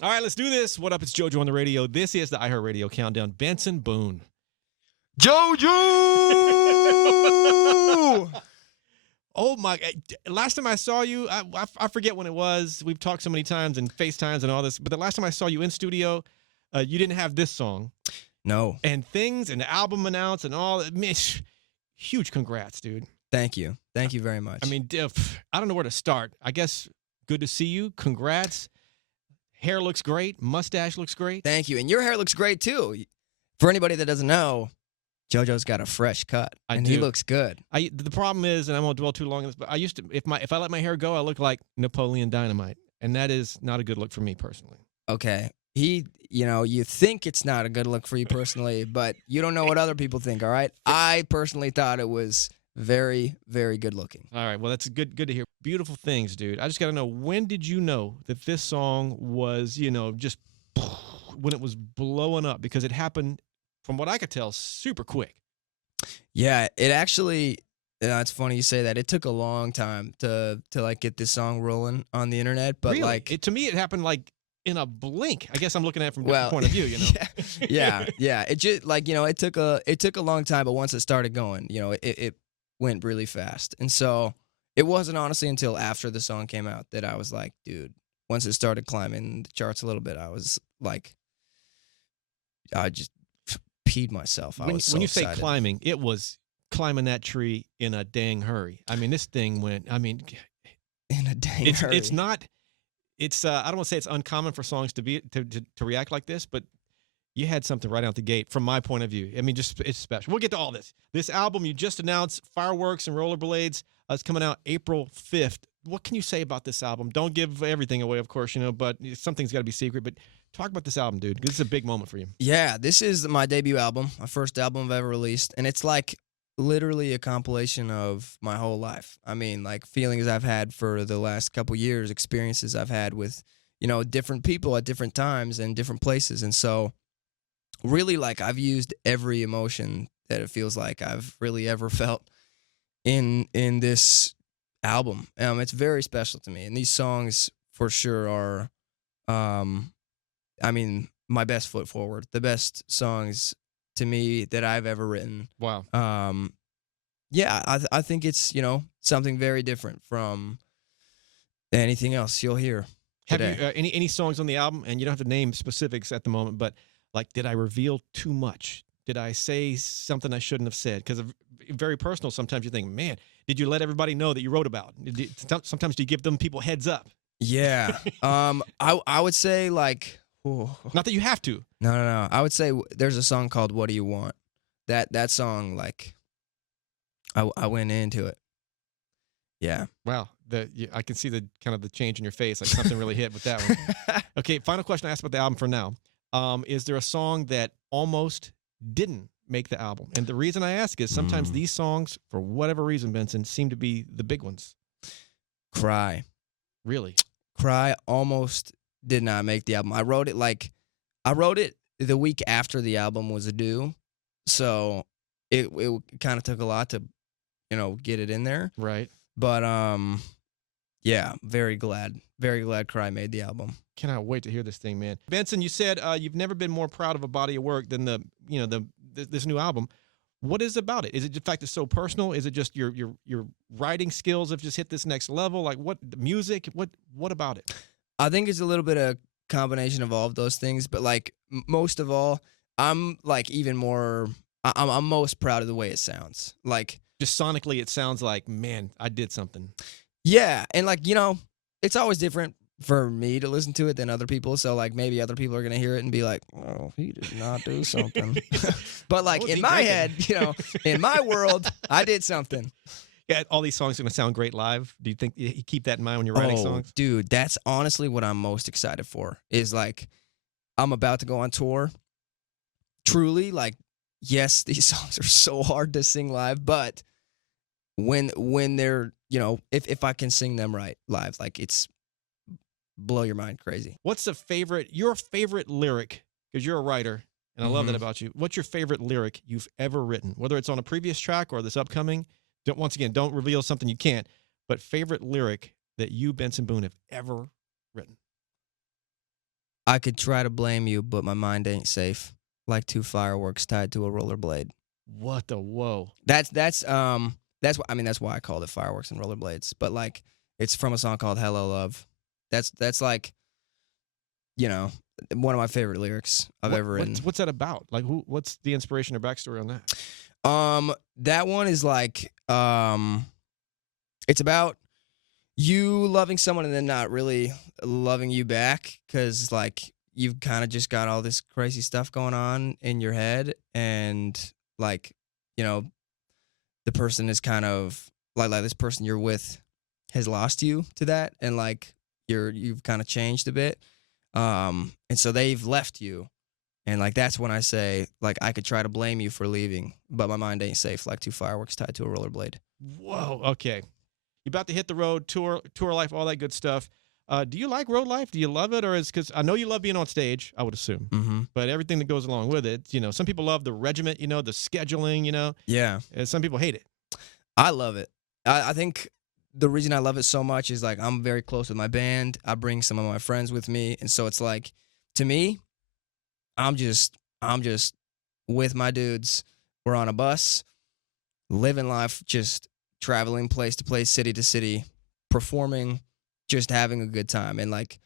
All right, let's do this. What up? It's JoJo on the radio. This is the iHeartRadio Countdown. Benson Boone. JoJo! Oh my! Last time I saw you, I forget when it was. We've talked so many times and FaceTimes and all this, but the last time I saw you in studio, you didn't have this song. No. And things and the album announced and all. Huge congrats, dude. Thank you. Thank you very much. I mean, I don't know where to start. I guess good to see you. Congrats. Hair looks great. Mustache looks great. Thank you. And your hair looks great, too. For anybody that doesn't know, JoJo's got a fresh cut, and he looks good. The problem is, and I won't dwell too long on this, but I used to, if I let my hair go, I look like Napoleon Dynamite, and that is not a good look for me personally. Okay. You think it's not a good look for you personally, but you don't know what other people think, all right? I personally thought it was very, very good looking. All right, well, that's good to hear. Beautiful things, dude. I just got to know, when did you know that this song was, just when it was blowing up? Because it happened, from what I could tell, super quick. Yeah, it actually, it's funny you say that. It took a long time to like get this song rolling on the internet, but really? To me, it happened like in a blink. I guess I'm looking at it from a different point of view, Yeah. It just it took a long time, but once it started going, it went really fast. And so it wasn't honestly until after the song came out that I was like, dude, once it started climbing the charts a little bit, I was like, I just peed myself. I was so when you excited. say climbing, it was climbing that tree in a dang hurry. I mean, this thing went, in a dang hurry. It's not, I don't want to say it's uncommon for songs to react like this, but you had something right out the gate from my point of view. I mean, just it's special. We'll get to all this. This album you just announced, Fireworks and Rollerblades, it's coming out April 5th. What can you say about this album? Don't give everything away, of course, but something's got to be secret. But talk about this album, dude. This is a big moment for you. Yeah, this is my debut album, my first album I've ever released, and it's like literally a compilation of my whole life. I mean, like feelings I've had for the last couple years, experiences I've had with, different people at different times and different places. And so really, like, I've used every emotion that it feels like I've really ever felt in this album. It's very special to me. And these songs for sure are my best foot forward. The best songs to me that I've ever written. Wow. Yeah, I think it's, something very different from anything else you'll hear today. Have you any songs on the album, and you don't have to name specifics at the moment, but like, did I reveal too much? Did I say something I shouldn't have said? Because very personal, sometimes you think, man, did you let everybody know that you wrote about? Sometimes do you give them people heads up? Yeah. I would say like, not that you have to. No. I would say there's a song called "What Do You Want?" That song, like, I went into it. Yeah. Wow. I can see the kind of the change in your face, like something really hit with that one. Okay. Final question I asked about the album for now. Is there a song that almost didn't make the album? And the reason I ask is sometimes these songs, for whatever reason, Benson, seem to be the big ones. Cry. Really? Cry almost did not make the album. I wrote it the week after the album was due, so it kind of took a lot to, get it in there. Right. But yeah, very glad Cry made the album. Cannot wait to hear this thing, man. Benson, you said you've never been more proud of a body of work than this new album. What is it about it? Is it the fact it's so personal? Is it just your writing skills have just hit this next level? Like, what, the music? What about it? I think it's a little bit of combination of all of those things, but like most of all, I'm like even more. I'm most proud of the way it sounds. Like, just sonically, it sounds like, man, I did something. Yeah, and like, it's always different for me to listen to it than other people. So like maybe other people are gonna hear it and be like, "Oh, he did not do something." But like in my head, in my world, I did something. Yeah, all these songs are gonna sound great live. Do you think you keep that in mind when you're writing songs? Dude, that's honestly what I'm most excited for. Is like, I'm about to go on tour. Truly, like, yes, these songs are so hard to sing live, but when they're, if I can sing them right live, like, it's blow your mind crazy. What's your favorite lyric? Because you're a writer, and I love that about you. What's your favorite lyric you've ever written? Whether it's on a previous track or this upcoming. Once again, don't reveal something you can't. But favorite lyric that you, Benson Boone, have ever written? I could try to blame you, but my mind ain't safe. Like two fireworks tied to a rollerblade. What the whoa? That's why that's why I called it fireworks and rollerblades. But like it's from a song called Hello Love. That's like, you know, one of my favorite lyrics I've ever written. What's that about? Like what's the inspiration or backstory on that? That one is like it's about you loving someone and then not really loving you back because like you've kind of just got all this crazy stuff going on in your head, and like, you know, the person is kind of like this person you're with has lost you to that, and like you've kind of changed a bit, and so they've left you, and like that's when I say like I could try to blame you for leaving, but my mind ain't safe. Like two fireworks tied to a rollerblade. Whoa. Okay. You're about to hit the road, tour life, all that good stuff. Do you like road life? Do you love it, or is because I know you love being on stage? I would assume, but everything that goes along with it. You know, some people love the regiment. You know, the scheduling. You know, Yeah, and some people hate it. I love it. I think the reason I love it so much is like I'm very close with my band. I bring some of my friends with me, and so it's like to me, I'm just with my dudes. We're on a bus, living life, just traveling place to place, city to city, performing, just having a good time, and like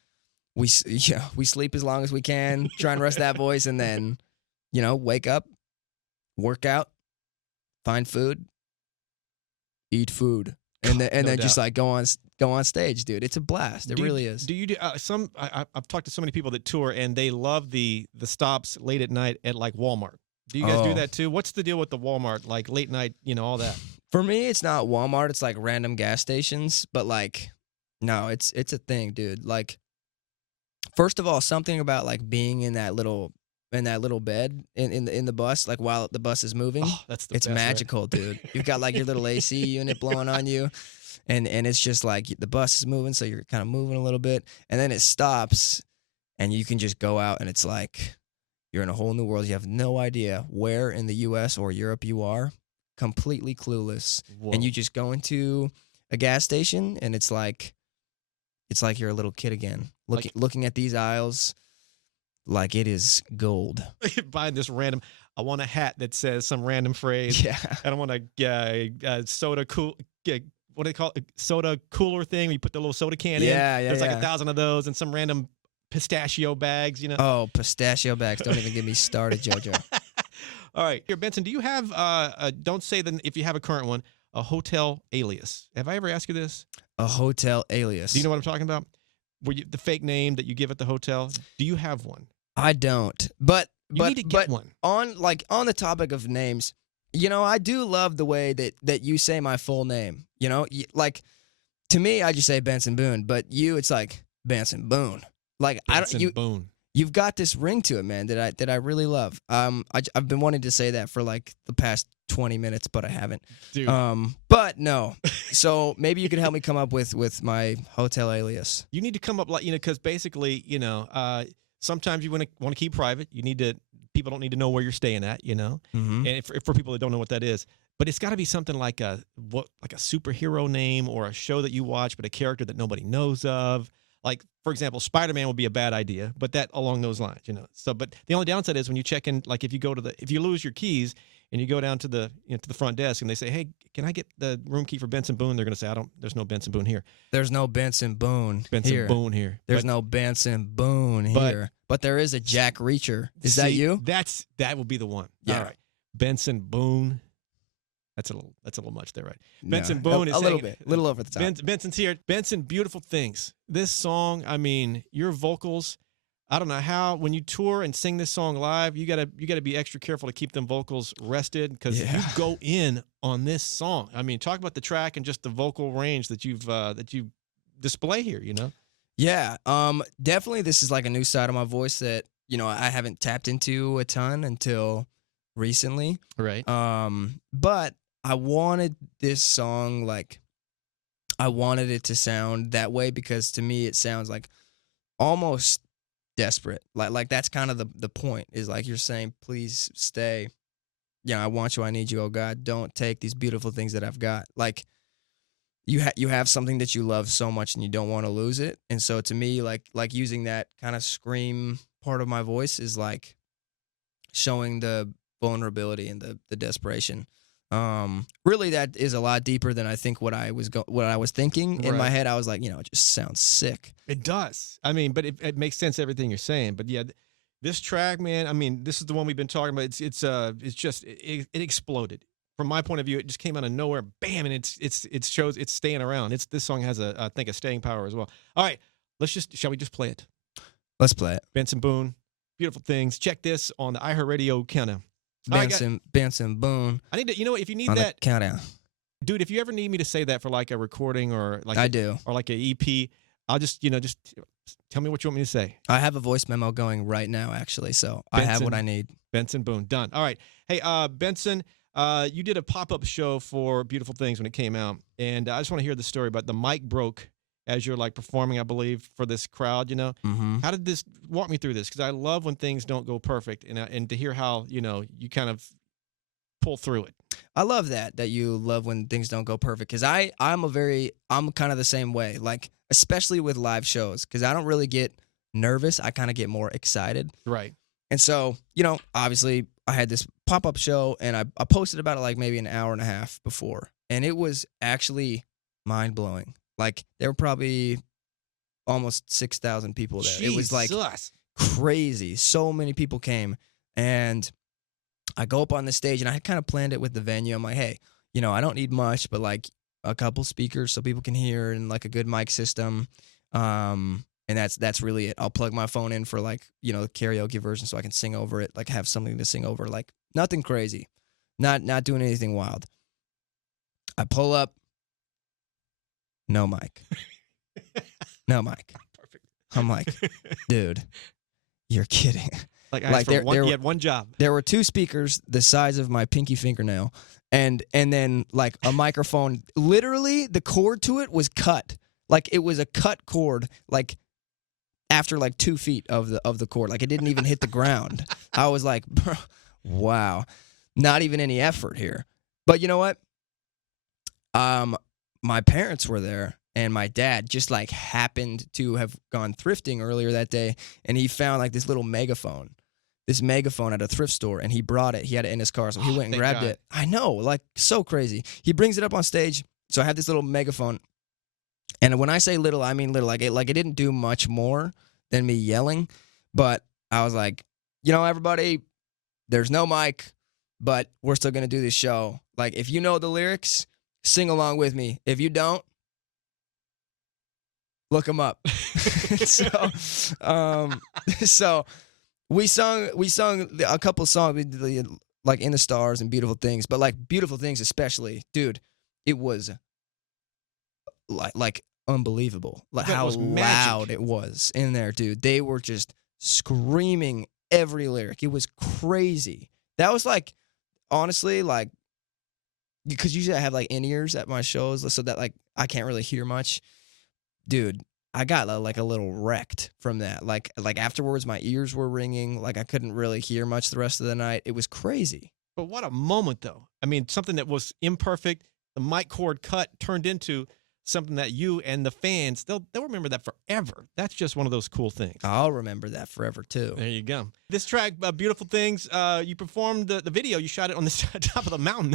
we sleep as long as we can, try and rest that voice, and then wake up, work out, find food, eat food, and then just like go on stage, dude. It's a blast. It really is. Do you do I've talked to so many people that tour and they love the stops late at night at like Walmart. Do you guys do that too? What's the deal with the Walmart, like late night, all that? For me, it's not Walmart. It's like random gas stations. But like, no, it's a thing, dude. Like, first of all, something about like being in that little bed in the bus, like while the bus is moving. Oh, it's best, magical, right? Dude. You've got like your little AC unit blowing on you, and it's just like the bus is moving, so you're kind of moving a little bit, and then it stops, and you can just go out, and it's like you're in a whole new world. You have no idea where in the U.S. or Europe you are, completely clueless. Whoa. And you just go into a gas station, and it's like you're a little kid again, looking at these aisles. Like it is gold. Buying this random, I want a hat that says some random phrase. Yeah. I don't want a soda cool. What do they call it? Soda cooler thing. We put the little soda can in. Yeah. There's like 1,000 of those and some random pistachio bags. Oh, pistachio bags! Don't even get me started, JoJo. All right, here, Benson. Do you have? Don't say if you have a current one. A hotel alias. Have I ever asked you this? A hotel alias. Do you know what I'm talking about? The fake name that you give at the hotel. Do you have one? I don't, but you need to get one. On the topic of names, I do love the way that you say my full name. Like to me, I just say Benson Boone, but it's like Benson Boone. Like Benson Boone. You've got this ring to it, man. That I really love. I've been wanting to say that for like the past 20 minutes, but I haven't. Dude. But no. So maybe you could help me come up with my hotel alias. You need to come up like because basically sometimes you want to keep private. People don't need to know where you're staying at, Mm-hmm. And for people that don't know what that is, but it's got to be something like a superhero name or a show that you watch, but a character that nobody knows of. Like, for example, Spider-Man would be a bad idea, but that along those lines, So, but the only downside is when you check in, like if you lose your keys and you go down to the to the front desk and they say, "Hey, can I get the room key for Benson Boone?" They're going to say, "There's no Benson Boone here." There's no Benson Boone. Boone here. There's no Benson Boone here. But there is a Jack Reacher. Is that you? That will be the one. Yeah. All right. Benson Boone. That's a little much there, right? Benson No, Boone is a little over the top. Benson's here. Benson, beautiful things. This song, I mean, your vocals. I don't know how when you tour and sing this song live, you gotta be extra careful to keep them vocals rested because you go in on this song. I mean, talk about the track and just the vocal range that you display here. Yeah. Definitely, this is like a new side of my voice that I haven't tapped into a ton until recently. Right. But I wanted this song I wanted it to sound that way because to me it sounds like almost desperate. Like that's kind of the point is like you're saying, please stay. I want you, I need you, oh God, don't take these beautiful things that I've got. Like you have something that you love so much and you don't want to lose it. And so to me, like using that kind of scream part of my voice is like showing the vulnerability and the desperation. Really, that is a lot deeper than I think what I was thinking in my Right. head. I was like, it just sounds sick. It does. I mean, but it makes sense everything you're saying. But yeah, this track, man. I mean, this is the one we've been talking about. It's just it exploded. From my point of view, it just came out of nowhere, bam, and it shows it's staying around. This song has I think a staying power as well. All right, shall we just play it? Let's play it. Benson Boone, Beautiful Things. Check this on the iHeartRadio countdown. All right, Benson Boone I need to, if you need on the that, countdown. dude, if you ever need me to say that for like a recording or like I do. or like a EP, I'll just tell me what you want me to say. I have a voice memo going right now, actually, so I have what I need. Benson Boone, done. All right. Hey, Benson, you did a pop-up show for Beautiful Things when it came out, and I just want to hear the story about the mic broke as you're like performing, I believe, for this crowd. Mm-hmm. How did this walk me through this? Because I love when things don't go perfect, and to hear how you kind of pull through it. I love that you love when things don't go perfect, because I'm kind of the same way, like especially with live shows, because I don't really get nervous. I kind of get more excited. Right. And so, obviously I had this pop-up show and I posted about it like maybe an hour and a half before, and it was actually mind-blowing. Like there were probably almost 6,000 people there. Jesus. It was like crazy. So many people came, and I go up on the stage, and I had kind of planned it with the venue. I'm like, hey, I don't need much, but like a couple speakers so people can hear, and like a good mic system. And that's really it. I'll plug my phone in for like, the karaoke version so I can sing over it, like have something to sing over, like nothing crazy. Not doing anything wild. I pull up, no mic. No mic. Perfect. I'm like, dude, you're kidding. Like you had one job. There were two speakers the size of my pinky fingernail, and then like a microphone. Literally, the cord to it was cut. Like it was a cut cord. Like after like 2 feet of the cord, like it didn't even hit the ground. I was like, bro, wow, not even any effort here. But you know what? My parents were there. And my dad just like happened to have gone thrifting earlier that day, and he found like this megaphone at a thrift store, and he brought it. He had it in his car, so he went and grabbed it. I know, like so crazy. He brings it up on stage. So I have this little megaphone, and when I say little, I mean little. Like it didn't do much more than me yelling, but I was like, everybody, there's no mic, but we're still gonna do this show. Like if you know the lyrics, sing along with me. If you don't, look them up. So we sung a couple songs, like In the Stars and Beautiful Things, but like Beautiful Things especially, dude, it was like unbelievable. Like how loud it was in there, dude. They were just screaming every lyric. It was crazy. That was like, honestly, like, because usually I have like in-ears at my shows, so that like I can't really hear much. Dude, I got like a little wrecked from that. Like afterwards, my ears were ringing. Like I couldn't really hear much the rest of the night. It was crazy. But what a moment, though. I mean, something that was imperfect, the mic cord cut turned into something that you and the fans, they'll remember that forever. That's just one of those cool things. I'll remember that forever, too. There you go. This track, Beautiful Things, you performed the video. You shot it on the top of the mountain.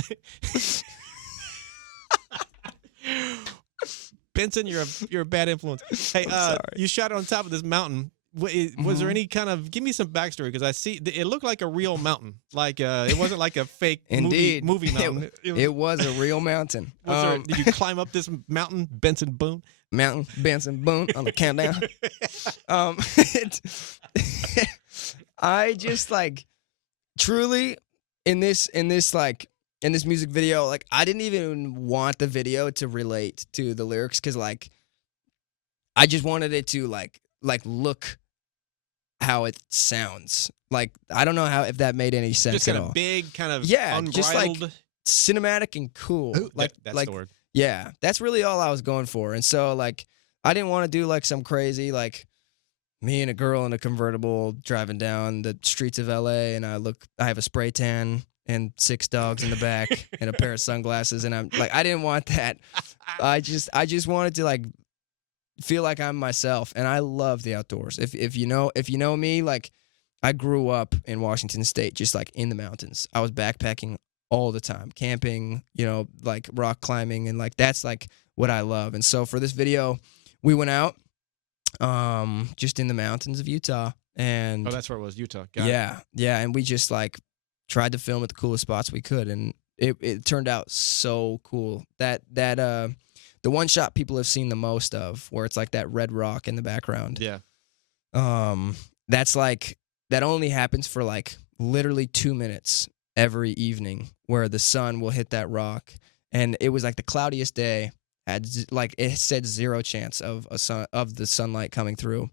Benson, you're a bad influence. Hey, you shot it on top of this mountain. Was there any kind of, give me some backstory, because I see it looked like a real mountain, like it wasn't like a fake movie mountain. It was a real mountain. Did you climb up this mountain, Benson Boone? Mountain Benson Boone on the countdown. I just like truly in this music video, like I didn't even want the video to relate to the lyrics, because like I just wanted it to like look how it sounds. Like I don't know if that made any sense just at kind all. Of big, kind of unbridled. Just like cinematic and cool. That's the word. Yeah, that's really all I was going for. And so like I didn't want to do like some crazy like me and a girl in a convertible driving down the streets of LA, and I have a spray tan and 6 dogs in the back and a pair of sunglasses, and I'm like, I didn't want that. I just wanted to like feel like I'm myself, and I love the outdoors. If you know me, like I grew up in Washington State, just like in the mountains. I was backpacking all the time, camping, like rock climbing, and like that's like what I love. And so for this video, we went out just in the mountains of Utah, and Oh, that's where it was, Utah. Got it. yeah, and we just like tried to film at the coolest spots we could, and it turned out so cool. That the one shot people have seen the most of, where it's like that red rock in the background. Yeah. That's like, that only happens for like literally 2 minutes every evening, where the sun will hit that rock. And it was like the cloudiest day, like it said 0 chance of the sunlight coming through.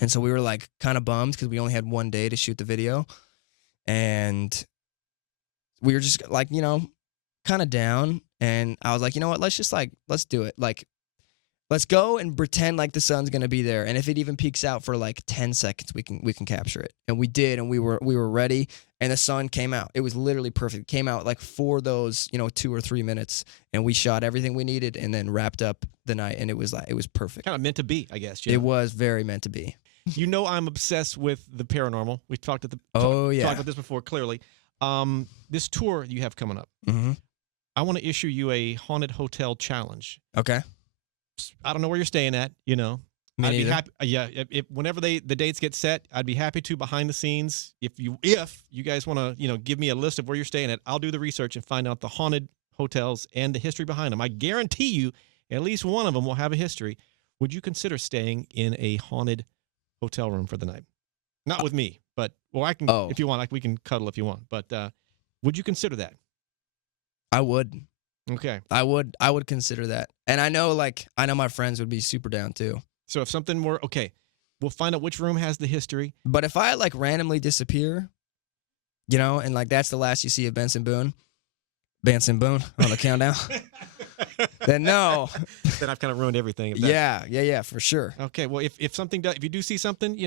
And so we were like kind of bummed because we only had 1 day to shoot the video. And we were just like, kind of down. And I was like, you know what, let's do it. Like, let's go and pretend like the sun's gonna be there. And if it even peeks out for like 10 seconds, we can capture it. And we did, and we were ready. And the sun came out. It was literally perfect. It came out like for those, 2 or 3 minutes. And we shot everything we needed and then wrapped up the night. And it was perfect. Kind of meant to be, I guess. It was very meant to be. I'm obsessed with the paranormal. We've talked talked about this before, clearly. This tour you have coming up, Mm-hmm. I want to issue you a haunted hotel challenge. Okay. I don't know where you're staying at, Me I'd neither. be happy. Yeah, if whenever the dates get set, I'd be happy to behind the scenes. If you guys want to, give me a list of where you're staying at, I'll do the research and find out the haunted hotels and the history behind them. I guarantee you, at least one of them will have a history. Would you consider staying in a haunted hotel room for the night? Not with me, but I can if you want. Like, we can cuddle if you want. But would you consider that? I would. Okay. I would consider that. And I know my friends would be super down too. So if something were okay, we'll find out which room has the history. But if I like randomly disappear, and like that's the last you see of Benson Boone on the countdown, then no. Then I've kind of ruined everything. Yeah, for sure. Okay, well, if you do see something,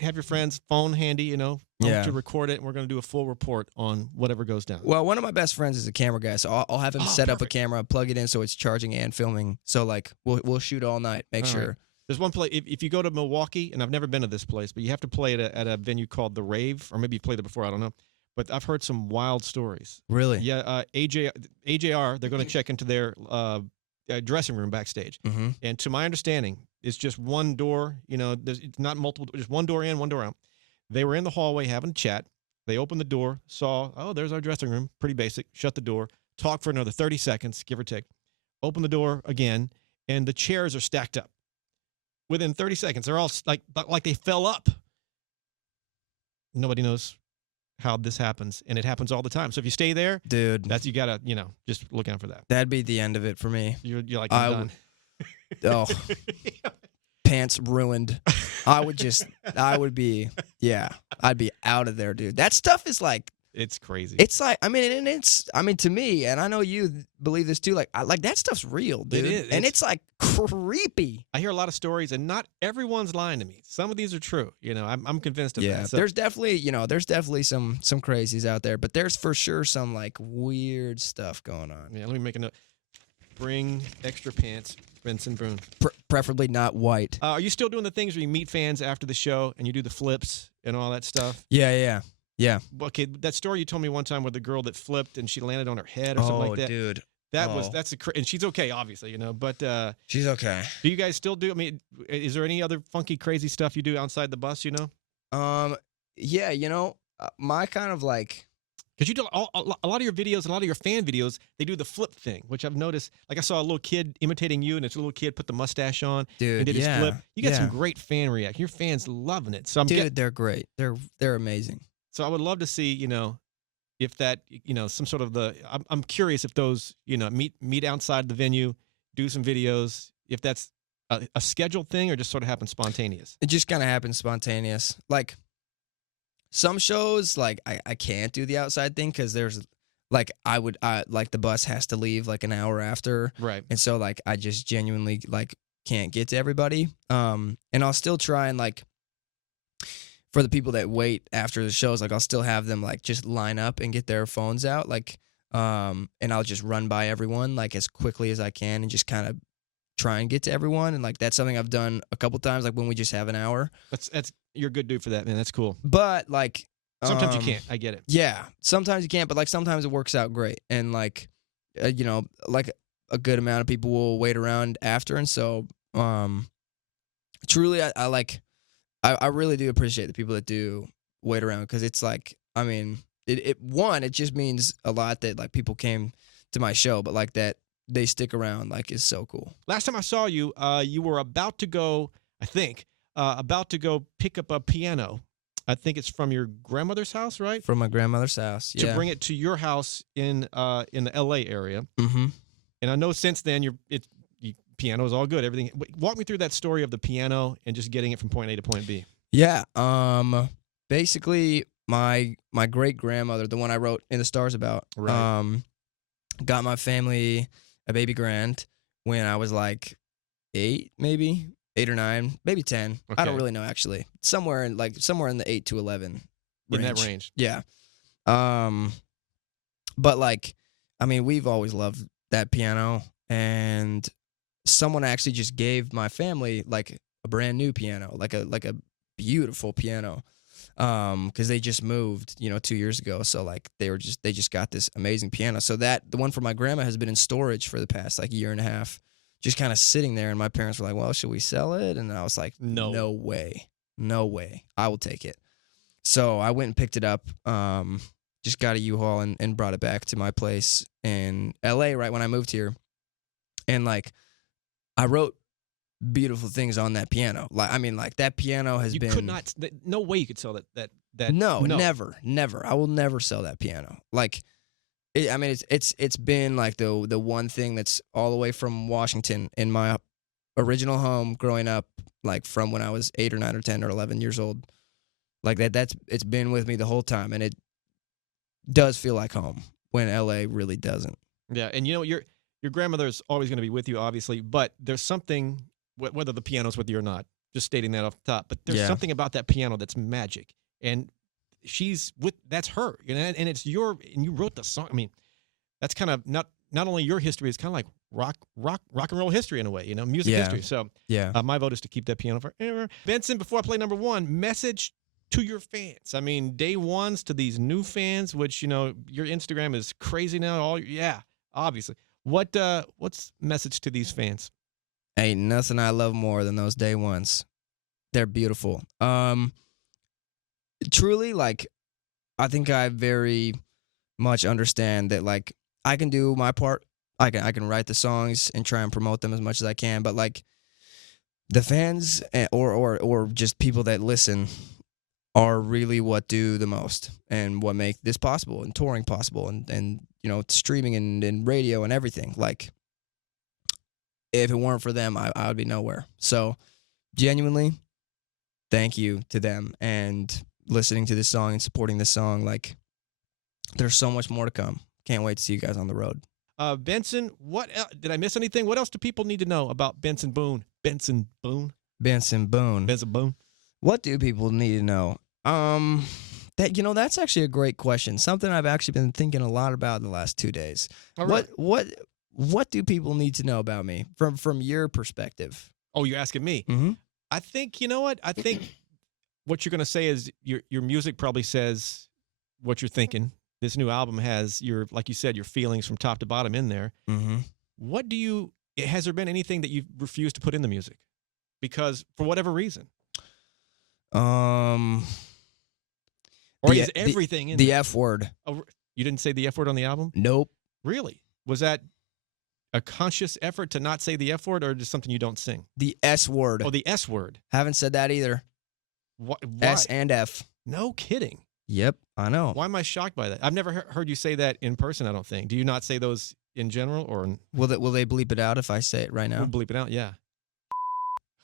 have your friend's phone handy, to record it, and we're going to do a full report on whatever goes down. Well, one of my best friends is a camera guy, so I'll have him set up a perfect. camera, plug it in so it's charging and filming. So like we'll shoot all night, make All sure. right. There's one place, if you go to Milwaukee, and I've never been to this place, but you have to play at a venue called The Rave, or maybe you've played it before, I don't know. But I've heard some wild stories. Really? Yeah, AJR, they're going to check into their dressing room backstage. Mm-hmm. And to my understanding, it's just one door, it's not multiple, just one door in, one door out. They were in the hallway having a chat. They opened the door, saw, there's our dressing room, pretty basic, shut the door, talk for another 30 seconds, give or take. Open the door again, and the chairs are stacked up. Within 30 seconds, they're all like they fell up. Nobody knows how this happens, and it happens all the time. So if you stay there, Dude, you gotta, just look out for that. that'd be the end of it for me. You're like, I'm done. Pants ruined. I'd be out of there, dude. That stuff is like, It's crazy. it's like, to me, and I know you believe this too, like that stuff's real, dude. It is. And it's like creepy. I hear a lot of stories, and not everyone's lying to me. Some of these are true. I'm convinced of that. So, There's definitely, some crazies out there, but there's for sure some like weird stuff going on. yeah, let me make a note. Bring extra pants, Benson Boone. Preferably not white. Are you still doing the things where you meet fans after the show and you do the flips and all that stuff? Yeah. Okay, that story you told me one time with the girl that flipped and she landed on her head or something like that. Dude. That's and she's okay, obviously, but She's okay. do you guys still do? I mean, is there any other funky, crazy stuff you do outside the bus? Yeah, my kind of like, because you do a lot of your videos and a lot of your fan videos, they do the flip thing, which I've noticed. Like I saw a little kid imitating you, and it's a little kid put the mustache on dude, and did his flip. You got some yeah. great fan reaction. Your fans loving it. So They're great. They're amazing. So I would love to see, if that, some sort of I'm curious if those, meet outside the venue, do some videos, if that's a scheduled thing or just sort of happens spontaneous. It just kind of happens spontaneous. Like some shows, like I can't do the outside thing because there's like like the bus has to leave like an hour after, Right. and so like I just genuinely like can't get to everybody. And I'll still try and like for the people that wait after the shows, like I'll still have them like just line up and get their phones out, like, and I'll just run by everyone like as quickly as I can and just kind of try and get to everyone. And like that's something I've done a couple times, like when we just have an hour. That's you're a good dude for that, man. That's cool. But like Sometimes you can't. I get it. Yeah, sometimes you can't, but like sometimes it works out great, and like you know, like a good amount of people will wait around after, and so truly, I like. I really do appreciate the people that do wait around because it's like, I mean, it just means a lot that like people came to my show, but like that they stick around like is so cool. Last time I saw you, you were about to go, I think, about to go pick up a piano. I think it's from your grandmother's house, right? From my grandmother's house, To bring it to your house in the L.A. area. Mm-hmm. And I know since then piano is all good. Everything. Walk me through that story of the piano and just getting it from point A to point B. Yeah. Basically, my great grandmother, the one I wrote In the Stars about, Right. got my family a baby grand when I was like 8, maybe 8 or 9, maybe 10. I don't Okay. really know actually. Somewhere in the 8 to 11 range. In that range. Yeah. But like, I mean, we've always loved that piano, and someone actually just gave my family like a brand new piano, like a beautiful piano, because they just moved, 2 years ago. So like they just got this amazing piano. So that the one for my grandma has been in storage for the past like year and a half, just kind of sitting there. And my parents were like, "Well, should we sell it?" And I was like, "No way, no way, I will take it." So I went and picked it up. Just got a U-Haul and brought it back to my place in L.A. right when I moved here, and like. I wrote beautiful things on that piano. Like, I mean, like that piano has been. You could not. No way you could sell that. No, never. I will never sell that piano. Like, I mean, it's been like the one thing that's all the way from Washington in my original home growing up, like from when I was 8 or 9 or 10 or 11 years old. Like it's been with me the whole time, and it does feel like home when LA really doesn't. Yeah, and your grandmother's always going to be with you, obviously, but there's something, whether the piano's with you or not, just stating that off the top, but there's something about that piano that's magic. And that's her, and it's and you wrote the song. I mean, that's kind of not only your history, it's kind of like rock and roll history in a way, music history. So my vote is to keep that piano forever. Benson, before I play number one, message to your fans. I mean, day ones to these new fans, which, your Instagram is crazy now. Obviously. What's message to these fans? Ain't nothing I love more than those day ones. They're beautiful. Truly, like, I think I very much understand that, like, I can do my part. I can write the songs and try and promote them as much as I can. But like, the fans or just people that listen are really what do the most and what make this possible and touring possible and streaming and radio and everything. Like, if it weren't for them, I would be nowhere. So genuinely, thank you to them and listening to this song and supporting this song. Like, there's so much more to come. Can't wait to see you guys on the road. Benson, did I miss anything? What else do people need to know about Benson Boone? Benson Boone. What do people need to know? That's actually a great question. Something I've actually been thinking a lot about in the last 2 days. All right. What do people need to know about me from your perspective? Oh, you're asking me. Mm-hmm. I think, you know what? I think what you're going to say is your music probably says what you're thinking. This new album has like you said, your feelings from top to bottom in there. Mm-hmm. Has there been anything that you've refused to put in the music? Because for whatever reason. Or is everything in the there? F word? Oh, you didn't say the F word on the album? Nope. Really? Was that a conscious effort to not say the F word, or just something you don't sing? The S word. Oh, the S word. Haven't said that either. Why? S and F. No kidding. Yep, I know. Why am I shocked by that? I've never heard you say that in person, I don't think. Do you not say those in general? Or Will they bleep it out if I say it right now? We'll bleep it out, yeah.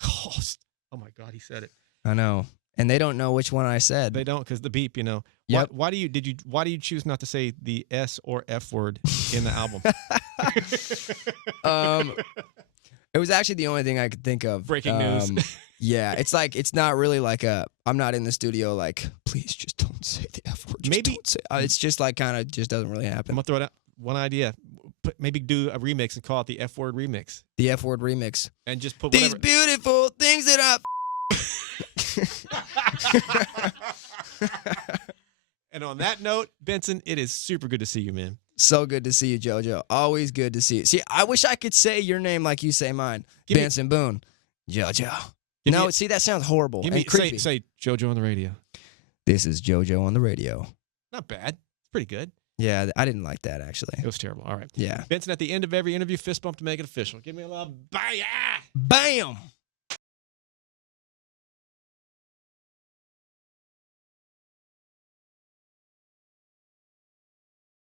Oh my God, he said it. I know. And they don't know which one I said. They don't, because the beep, Yep. Why do you choose not to say the S or F word in the album? It was actually the only thing I could think of. Breaking news. Yeah, it's like it's not really like I'm not in the studio like, please just don't say the F word. Just Maybe don't say. It's just like kind of just doesn't really I'm happen. gonna throw it out. One idea. Maybe do a remix and call it the F word remix. The F word remix. And just put These whatever. beautiful things that And on that note, Benson, it is super good to see you, man. So good to see you, JoJo. Always good to see you. See, I wish I could say your name like you say mine. Benson Boone. JoJo. No, see, that sounds horrible and creepy. Say JoJo on the radio. This is JoJo on the radio. Not bad. It's pretty good. Yeah, I didn't like that, actually. It was terrible. All right. Yeah. Benson, at the end of every interview, fist bump to make it official. Give me a little bam. Bam!